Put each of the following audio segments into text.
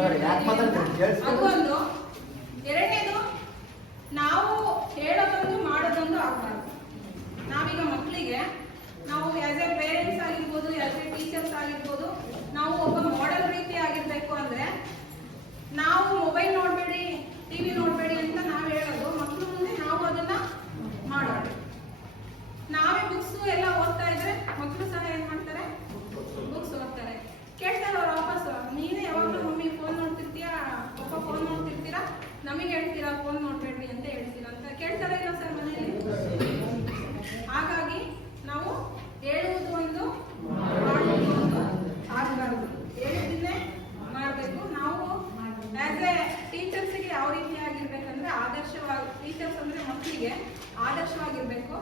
ಅದು ಒಂದು. ಎರಡನೇದು, ನಾವು ಹೇಳೋದೊಂದು ಮಾಡೋದೊಂದು ಆಗಬಾರ್ದು. ನಾವೀಗ ಮಕ್ಕಳಿಗೆ ನಾವು ಆಸ್ ಎ ಪೇರೆಂಟ್ಸ್ ಆಗಿರ್ಬೋದು, ಆಸ್ ಎ ಟೀಚರ್ಸ್ ಆಗಿರ್ಬೋದು, ನಾವು ಒಬ್ಬ ಮಾಡೆಲ್ ರೀತಿ ಆಗಿರ್ಬೇಕು. ಅಂದ್ರೆ ನಾವು ಮೊಬೈಲ್ ನೋಡಬೇಡಿ, ಟಿವಿ ನೋಡಬೇಡಿ ಅಂತ ನಾವು ಹೇಳೋದು, ಮಕ್ಕಳು ಮುಂದೆ ನಾವು ಅದನ್ನ ಮಾಡೋದು. ನಾವೇ ಬುಕ್ಸ್ ಎಲ್ಲ ಓದ್ತಾ ಇದ್ರೆ ಮಕ್ಕಳು ಸಹ ಏನ್ ಮಾಡ್ತಾರೆ? ಬುಕ್ಸ್ ಓದ್ತಾರೆ. ಕೇಳ್ತಾರೆ ಅವ್ರು ವಾಪಸ್, ನೀನೇ ಯಾವಾಗಲೂ ಮಮ್ಮಿ ಫೋನ್ ನೋಡ್ತಿರ್ತೀಯಾ, ಪಪ್ಪ ಫೋನ್ ನೋಡ್ತಿರ್ತೀರಾ, ನಮಗೆ ಹೇಳ್ತೀರಾ ಫೋನ್ ನೋಡ್ಬೇಡ್ರಿ ಅಂತ ಹೇಳ್ತೀರಾ ಅಂತ ಕೇಳ್ತಾರ ಇಲ್ಲ ಸರ್ ಮನೆಯಲ್ಲಿ? ಹಾಗಾಗಿ ನಾವು ಹೇಳುವುದು ಒಂದು, ಮಾಡುವುದು ಒಂದು ಆಗಬಾರ್ದು. ಹೇಳಿದ್ದನ್ನೇ ಮಾಡಬೇಕು. ನಾವು ಆಸ್ ಎ ಟೀಚರ್ಸ್ಗೆ ಯಾವ ರೀತಿ ಆಗಿರ್ಬೇಕಂದ್ರೆ ಆದರ್ಶವಾಗಿ, ಟೀಚರ್ಸ್ ಅಂದ್ರೆ ಮಕ್ಕಳಿಗೆ ಆದರ್ಶವಾಗಿರ್ಬೇಕು.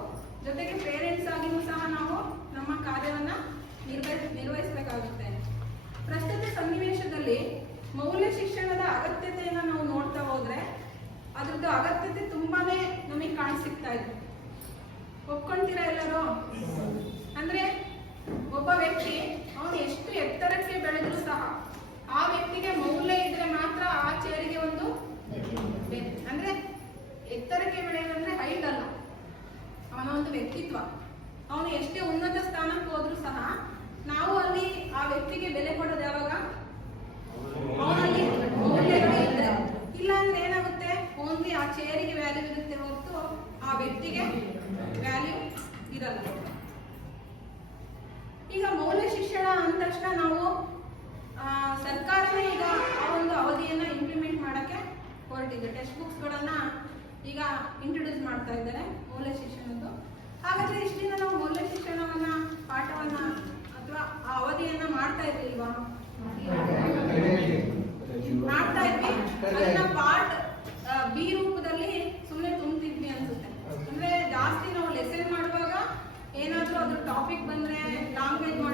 ಜೊತೆಗೆ ಪೇರೆಂಟ್ಸ್ ಆಗಿಯೂ ಸಹ ನಾವು ನಮ್ಮ ಕಾರ್ಯವನ್ನ ನಿರ್ವಹಿಸಬೇಕಾಗುತ್ತೆ. ಪ್ರಸ್ತುತ ಸನ್ನಿವೇಶದಲ್ಲಿ ಮೌಲ್ಯ ಶಿಕ್ಷಣದ ಅಗತ್ಯತೆಯನ್ನು ನಾವು ನೋಡ್ತಾ ಹೋದ್ರೆ ಅದ್ರದ್ದು ಅಗತ್ಯತೆ ತುಂಬಾನೇ ನಮಗೆ ಕಾಣಿಸ್ತಾ ಇದೆ. ಒಪ್ಕೊಂತೀರಾ ಎಲ್ಲರೂ? ಅಂದ್ರೆ ಒಬ್ಬ ವ್ಯಕ್ತಿ ಅವನು ಎಷ್ಟು ಎತ್ತರಕ್ಕೆ ಬೆಳೆದ್ರು ಸಹ ಆ ವ್ಯಕ್ತಿಗೆ ಮೌಲ್ಯ ಇದ್ರೆ ಮಾತ್ರ ಆ ಚೇರಿಗೆ ಒಂದು ಅಂದ್ರೆ ಎತ್ತರಕ್ಕೆ ಬೆಳೆಯೋದಂದ್ರೆ ಹೈಟ್ ಅಲ್ಲ, ಅವನ ಒಂದು ವ್ಯಕ್ತಿತ್ವ. ಅವನು ಎಷ್ಟೇ ಉನ್ನತ ಸ್ಥಾನಕ್ಕೆ ಹೋದ್ರೂ ಸಹ ನಾವು ಅಲ್ಲಿ ಆ ವ್ಯಕ್ತಿಗೆ ಬೆಲೆ ಕೊಡೋದು ಯಾವಾಗ? ಅವನಲ್ಲಿ ಮೌಲ್ಯಗಳು ಇದ್ರೆ. ಇಲ್ಲ ಅಂದ್ರೆ ಏನಾಗುತ್ತೆ? ಓನ್ಲಿ ಆ ಚೇರಿಗೆ ವ್ಯಾಲ್ಯೂ ಇರುತ್ತೆ ಹೊರತು ಆ ವ್ಯಕ್ತಿಗೆ ವ್ಯಾಲ್ಯೂ ಇರಲ್ಲ. ಈಗ ಮೌಲ್ಯ ಶಿಕ್ಷಣ ಅಂದ ತಕ್ಷಣ ನಾವು ಸರ್ಕಾರನೇ ಈಗ ಆ ಒಂದು ಅವಧಿಯನ್ನ ಇಂಪ್ಲಿಮೆಂಟ್ ಮಾಡಕ್ಕೆ ಹೊರಟಿದೆ. ಟೆಕ್ಸ್ಟ್ ಬುಕ್ಸ್ ಗಳನ್ನ ಈಗ ಇಂಟ್ರೊಡ್ಯೂಸ್ ಮಾಡ್ತಾ ಇದ್ದಾರೆ ಮೌಲ್ಯ ಶಿಕ್ಷಣದ್ದು. ಹಾಗಾದ್ರೆ ಇಷ್ಟು ದಿನ ನಾವು ಮೌಲ್ಯ ಶಿಕ್ಷಣವನ್ನ, ಪಾಠವನ್ನ ಅಥವಾ ಆ ಅವಧಿಯನ್ನ ಮಾಡ್ತಾ ಇರ್ಲಿಲ್ವಾ?